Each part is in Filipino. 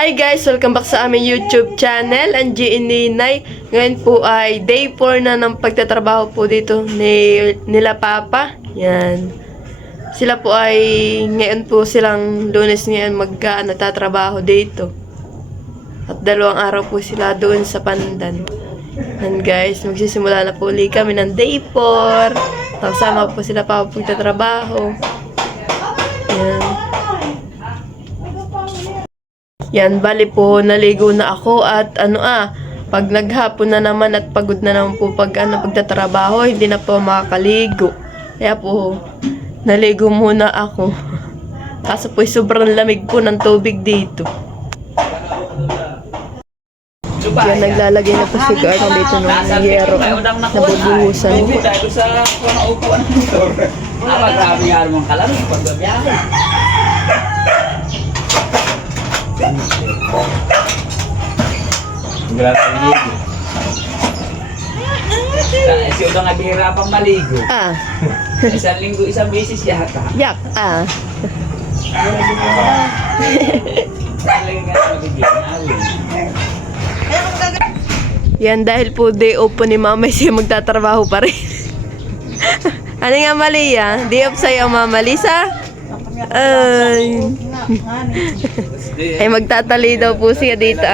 Hi guys! Welcome back sa aming YouTube channel, Angie and Ninay. Ngayon po ay day 4 na ng pagtatrabaho po dito nila Papa. Yan. Sila po ay, ngayon po silang Lunes ngayon nagtatrabaho dito. At 2 araw po sila doon sa Pandan. And guys, magsisimula na po ulit kami ng day 4. Kasama po sila Papa pagtatrabaho. Yan. Yan, bali po, naligo na ako at pag naghapon na naman at pagod na naman po pagtatrabaho, hindi na po makakaligo. Kaya po, naligo muna ako. Kaso po, sobrang lamig po ng tubig dito. Yan, naglalagay na po si Garth dito ng yero. Nabubuhusan po. Si Udang naghihirapang maligo. Isang linggo, isang beses yata. Yak, Yan, dahil po day off po ni Mama, siya magtatrabaho pa rin. Ano nga mali day off sa'yo, Mama Lisa? Ay, magtatali daw po siya dito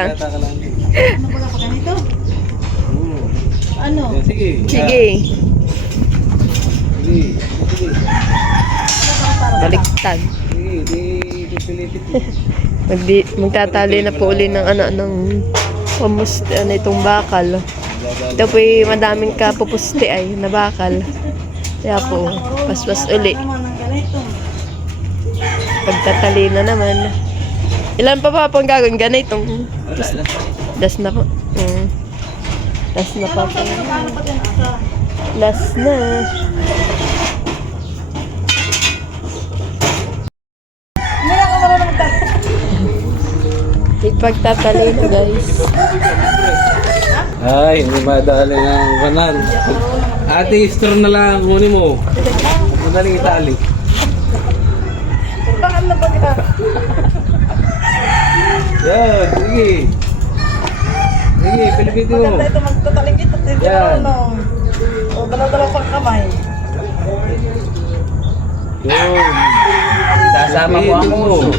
Ano? Sige. Baliktad. Magtatali na po uli ng itong bakal. Ito po yung madaming kapupusti na bakal. Kaya po, paspas uli. Pagtatali na naman. Ilan pa pang gagawin ganitong? Last na po. Last na pa po. Last na. Pagtatali na guys. Ay, hindi madali ng kanan. Ate, straw na lang muni mo. Madaling itali. Yan, sige. Sige, pilipiti mo. Maganda ito magtataling ito. Yan. O, dalaw-dalaw pang kamay. Yun. Sasama ko ang uso.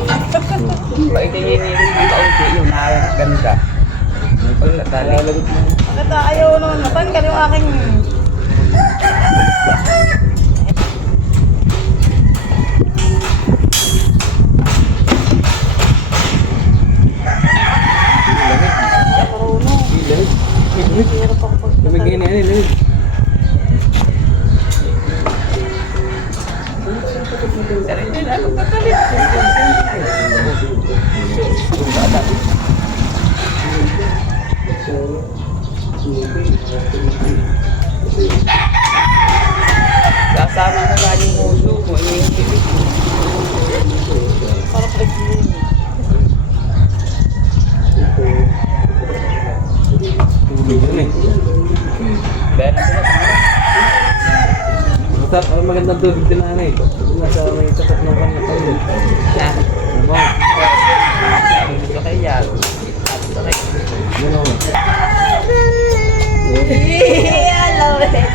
Pag itininilis ng kaunti, yung nakaganda. Pagkatali. Maganda, ayaw naman matanggal yung aking... Lamigin na yan, lamig. Sasama mo lang yung uso mo. Iniinibig mo. Para pag-ibig. Tubig yun eh. Magandang tubig din na eh. Nasa may tapat ng kanya tayo. Wow. Ito kaya. Ano? Hello eh.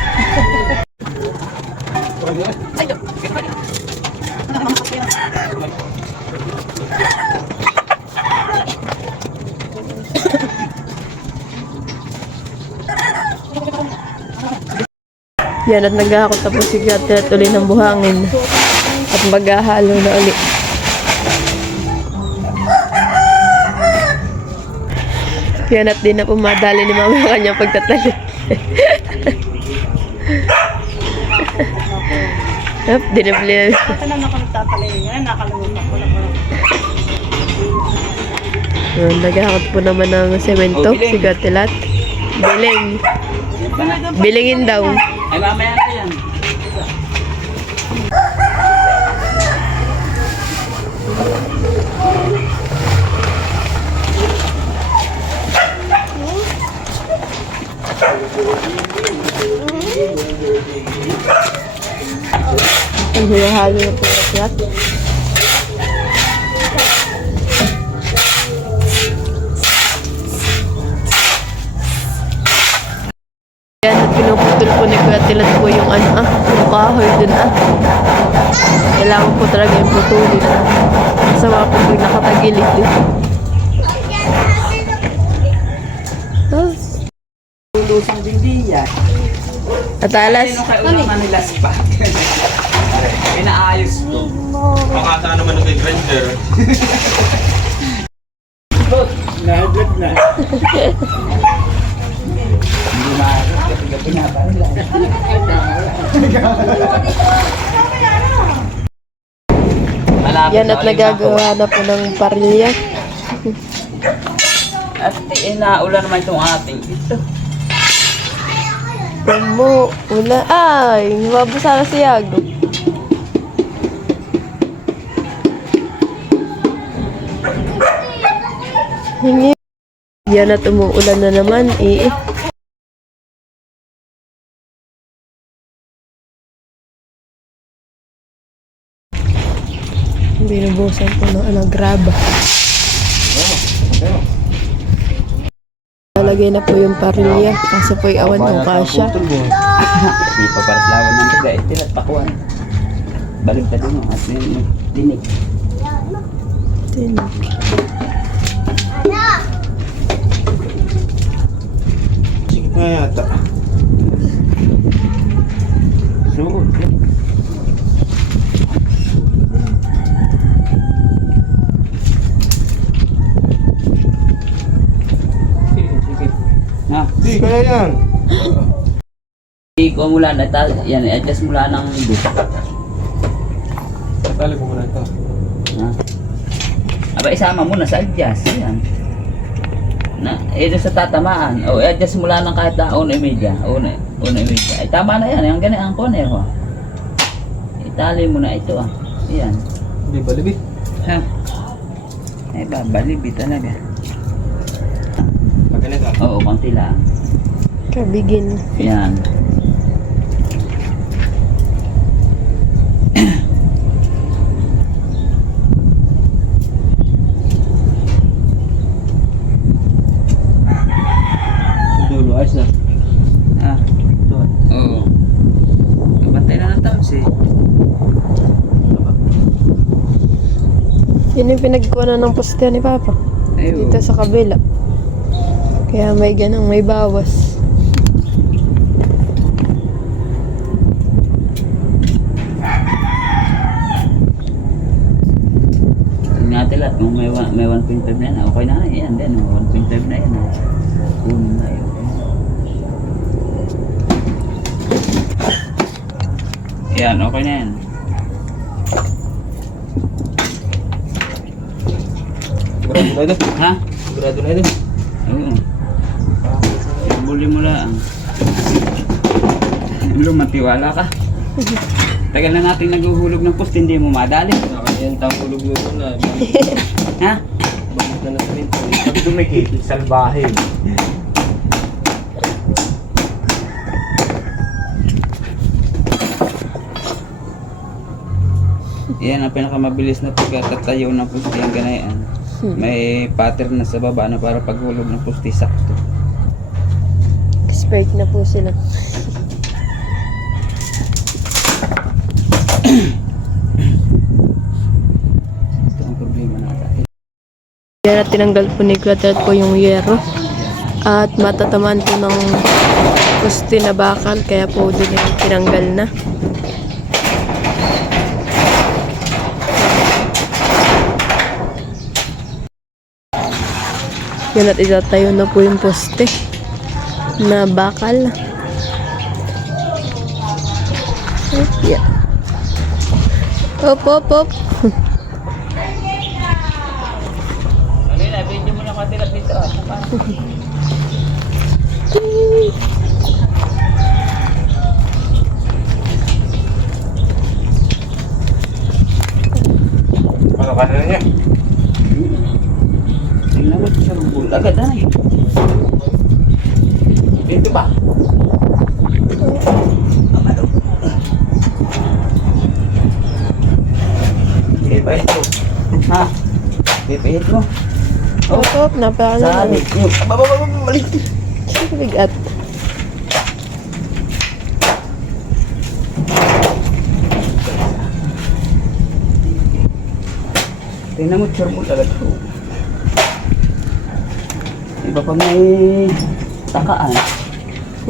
Yan, at naghahakot tapos si Gat uli ng buhangin. At maghahalo na uli. Yan, at di na pumadali ni Mama yung kanyang pagtatali. Di na pala. Ito naman ako nagtataling. Ngayon, nakalimutan ko na ko. Yan, naghahakot po naman ng semento si Gatilat. Biling. Bilingin daw. Ay, mamaya na yan. Ang halo na po yung lahat. Yan, at pinuputol po ni Kuya Tilat po yung yung kahoy dun Kailangan po talaga yung putulin. Sama po pag nakatagilid din. Tapos, Lulusong din diyan. at alas, Sino kayo ulang manilas pa? Pinaayos ko. Baka saan naman nag-grinder. Na-vlog na. Hindi maaari kasi gabi na ba nila. yan at nagagawa na po ng parilya. At naulan naman itong ating ito. Pamo, wala. Ay, mabasa na si Yago. Hingi. Yan at umuulan na naman. Binubusan po ng graba. Lalagay na po yung parilya. Kaso po yung awan ng kasya. Hindi pa para lawan ng taga. Itilat pakuan. Balik ka din at yung dinig. Sige nga yata. Suot. Sige. Ha? Di, kaya yan. Iko mula na yan, adjust mula ng ibo. Tali ko muna ito. Ha? Aba, isama mo na sa adjust. Yan. Ito sa tatamaan. O, adjust mula ng kahit na 1.5. 1.5. Ay, tama na yan. Yung ganyan ang corner. Oh. Itali mo na ito. Yan. Hindi ba libit? Ha? Ay, babalibi talaga. Pag ganito. Oo, konti lang. Kabigin. Yan. Dulo, ayos na. Ah, Ito. oo. Bantay na ng taos eh. Yun yung pinagkuha na ng poste ni Papa. Ayun. Dito sa kabila. Kaya may ganang may bawas. Natin lahat, kung may 1.5 na yan, okay na yan. Yan, 1.5 na yan. Puno na yun. Yan, okay na yan. Sigurado na ito. Ha? Sigurado na ito. Oo. Buli mo lang. Lumatiwala ka. Tagal na natin naghuhulog ng post, hindi mo madali. Yan, tawag lugo na. Ha? Bakit na natin ito? Sabi dumikit, salbahe. Yan ang pinakamabilis na pagkatatayo ng pusti ang ganayan. May pattern na sa baba na para paghulog ng pusti sakto. Expert na po sila. Ito ang problema natin. Yan at tinanggal po ni Kuya po yung yero. At matatamaan po ng poste na bakal. Kaya po din yung tinanggal na. Yan at itatayo na po yung poste na bakal. Yeah. Op, op, op. Ano yun, video mo na katilat dito. Ano ka na niya? Tingnan mo sa rubol. Agad na eh. Dito ba? Ipahit mo. Ha? Ipahit mo. Op, op. Napaka Sabi. Malik. bigat. tingnan mo, sure mo talaga to. Iba pag may takaan.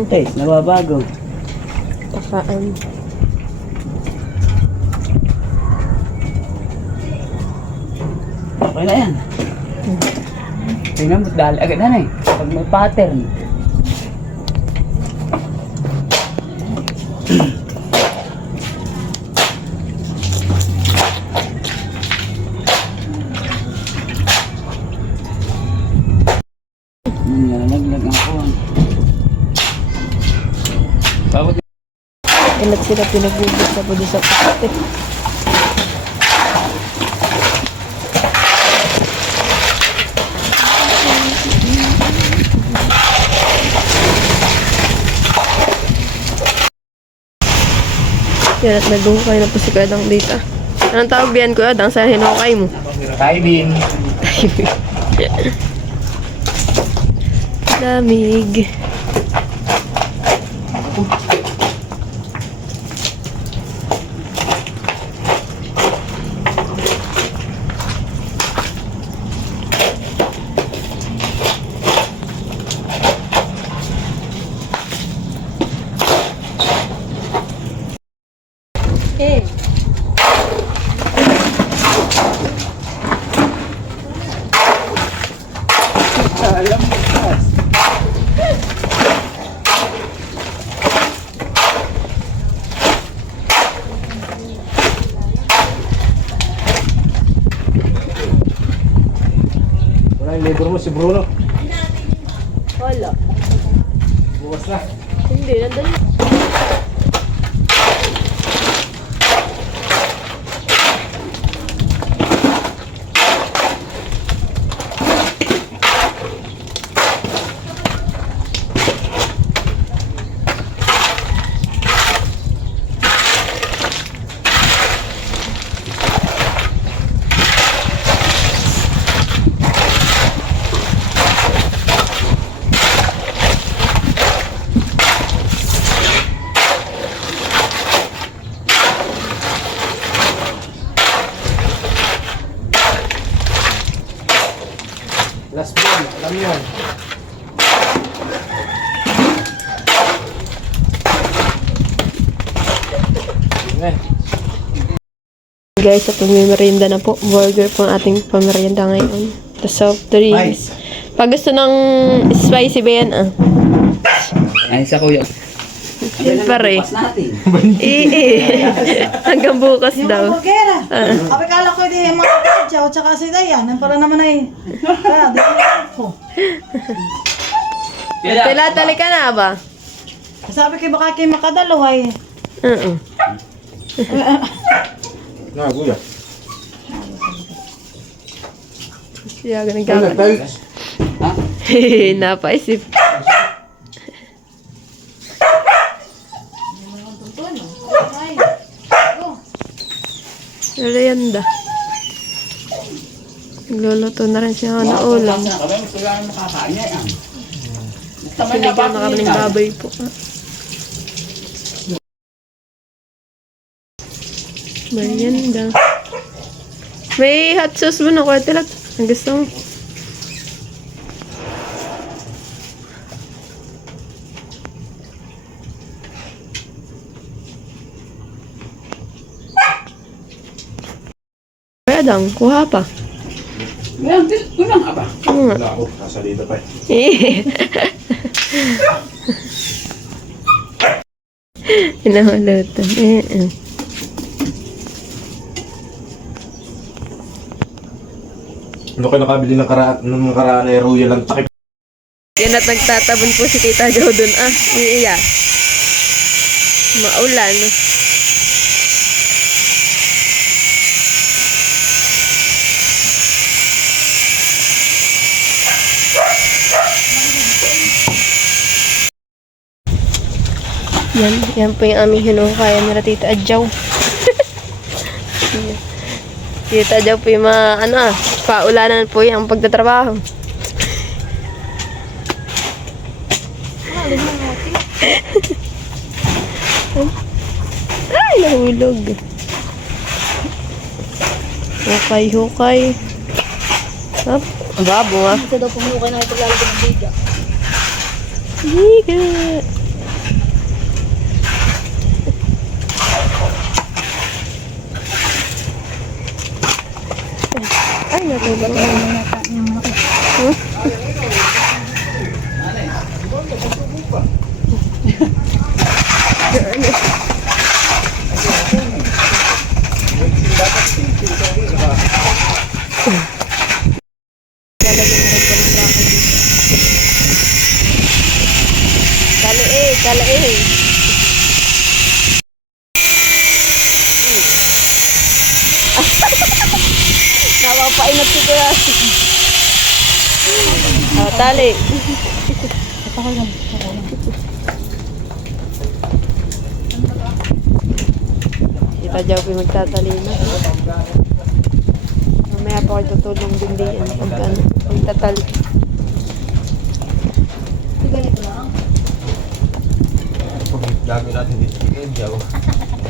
Taste, nababago. Takaan. Okay na yan. Tingnan mo, dahil agad na eh. Pag may pattern. Nalaglag ako. Bakit Ilat sila pinagbubog sa po sa pati. Yan at nagbuhukay na po si Kuya Adang dito. Anong tawag biyan Kuya Adang sa hinukay mo? Timing. Lamig. Eh. Alam mo, Wala yung labor mo, si Bruno. Wala. Bukas na. Hindi, nandun. Last ball, alam yun. Okay. Guys, at may merienda na po. Burger po ang ating pamerienda ngayon. The soft drinks. Pag gusto ng spicy ba yan ah? ay sa kuya. Siyempre. Bukas natin. Hanggang bukas daw. Burgera. Abi kala ko di mga kadyaw tsaka si Dayan. Ang pala naman ay. Kaya di ko. Tila-tali ka na ba? Sabi ko baka kayo makadalo ay. Na, kuya. Siya ganun Ano, gawin. tayo? Ha? Napaisip. Merienda. Nagluluto na rin siya ng ulam. Kami, gusto lang makakain yan. Sinigyan na kami ng baboy po. Merienda. May hot sauce mo na, Kuya Tilat. Ang gusto mo. Kuya Dang, kuha pa. Yan, kulang ka ba? Ano nga? Wala ako, nasa dito pa eh. Pinahulutan. Ano kayo nakabili ng karaan ay Royal ang takip? Yan at nagtatabon po si Tita Jo dun. Iya. Maulan. Yan po yung aming hinukayan nila Tita Adjaw. Tita Adjaw po yung paulanan po yung pagtatrabaho. Ay, nahulog. Hukay. Up. Ang babo ah. Ito daw pumukay na ito lalagyan ng biga. Higa. Ay, natulog na. Kala eh. Napapainat si Kuya. Tali. Kita daw po magtatali na. Mamaya pa ako tutulong din diyan pagtatali. Dami natin dito sa Jaw.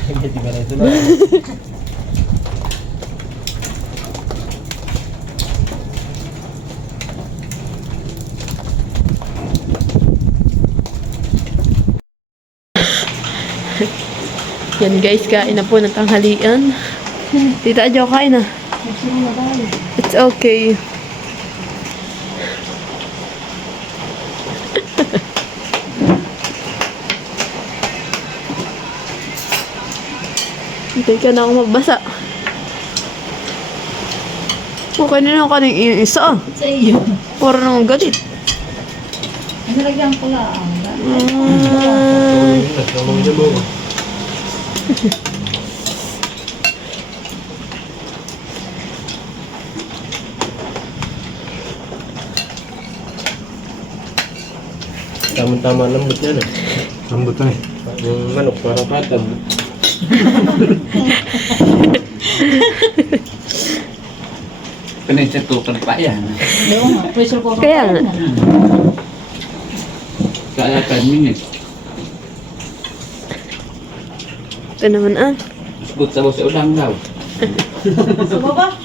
Hindi ka na ito na. Yan guys, kain na po ng tanghalian. Tita Jo, kain na. It's okay. Hintay ka na ako magbasa. Okay na lang kaning isa. Sa iyo. Para nang galit. Nalagyan ko lang. Tama-tama lambot yan eh. Lambot na eh. Yung manok parang patag. Pinagtatukan pa yan. Oo nga, pressure ko. Kaya nga. Kaya 10 minutes. Ito naman ah. Good sa sa ulang daw. Sa baba?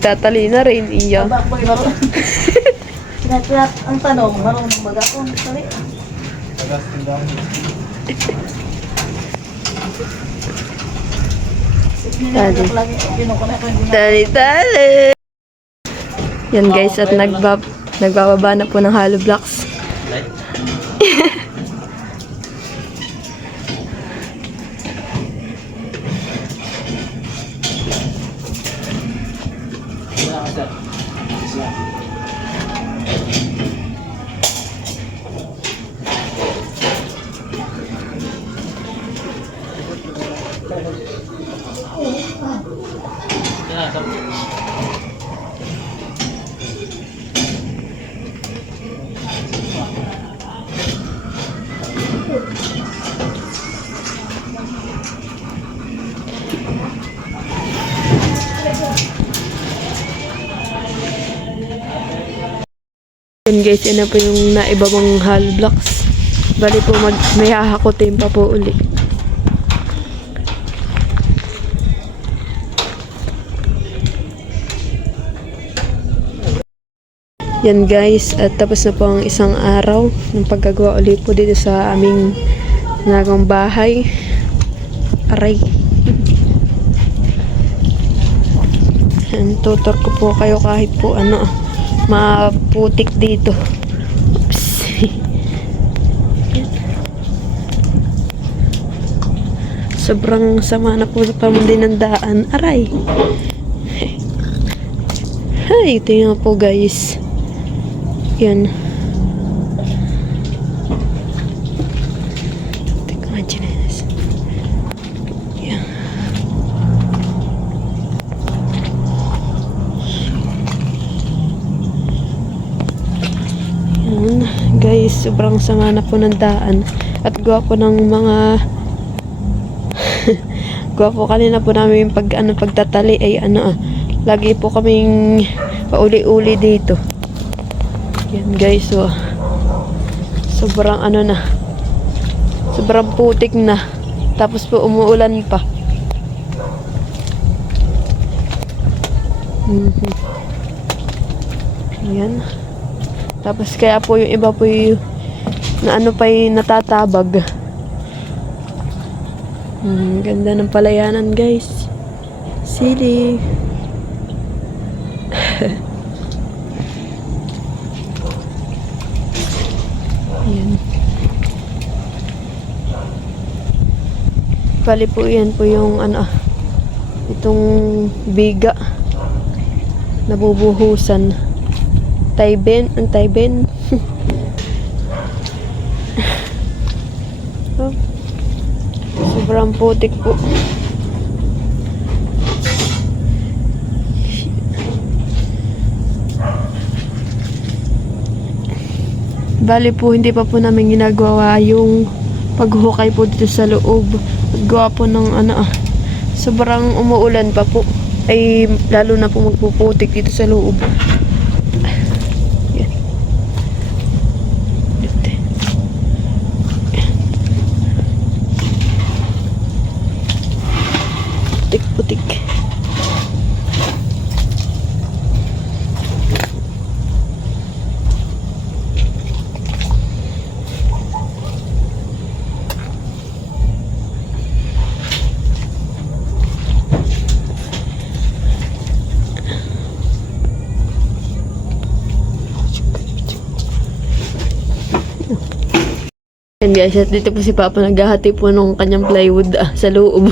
Tatali na rin iya. Baba ko yung Pinatlat ang tanong, marunong baga ko. Sorry. Tali. Pinukuna ko hindi Tali. Yan guys, at nagbababa na po ng hollow blocks. Yan guys, yan na po yung naibabang hollow blocks. Bali po may hahakutin pa po uli. Yan guys, at tapos na po ang isang araw ng paggagawa ulit po dito sa aming nagang bahay. Aray. Yan, tutor ko po kayo kahit po maputik dito. Oops. Sobrang sama na po sa pamundin ng daan. Aray. Hay, ito nga po guys. Yan. Teka nga chinelas. Yan. Yan. Guys, sobrang sama na po ng daan. At gawa po ng mga gawa po kanina po namin pagtatali ay lagi po kaming pauli-uli dito. Yan guys, so sobrang sobrang putik na. Tapos po umuulan pa. Mhm. Ayan. Tapos kaya po yung iba po yung na ano pa yung natatabag. Ganda ng palayanan guys. Sili. Ayan. Bali po yan po yung ano, itong biga. Nabubuhusan. Tayben, ang Tayben. Oh. Sobrang putik po. Bali po, hindi pa po namin ginagawa yung paghukay po dito sa loob. Gawa po ng ano sobrang umuulan pa po. Ay lalo na po magpuputik dito sa loob. Yan. Dito. Putik-putik. Yan guys, at dito po si Papa naghahati po ng kanyang plywood sa loob.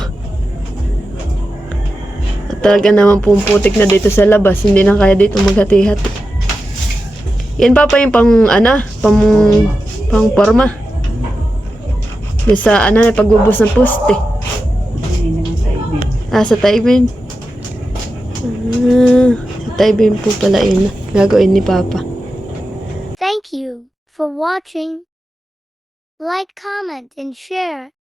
At talaga naman pong putik na dito sa labas, hindi na kaya dito maghati-hati. Yan Papa yung pang forma. Yung sa pagbubus ng poste. Sa Tayben. Sa Tayben po pala yun. Gagawin ni Papa. Thank you for watching. Like, comment, and share.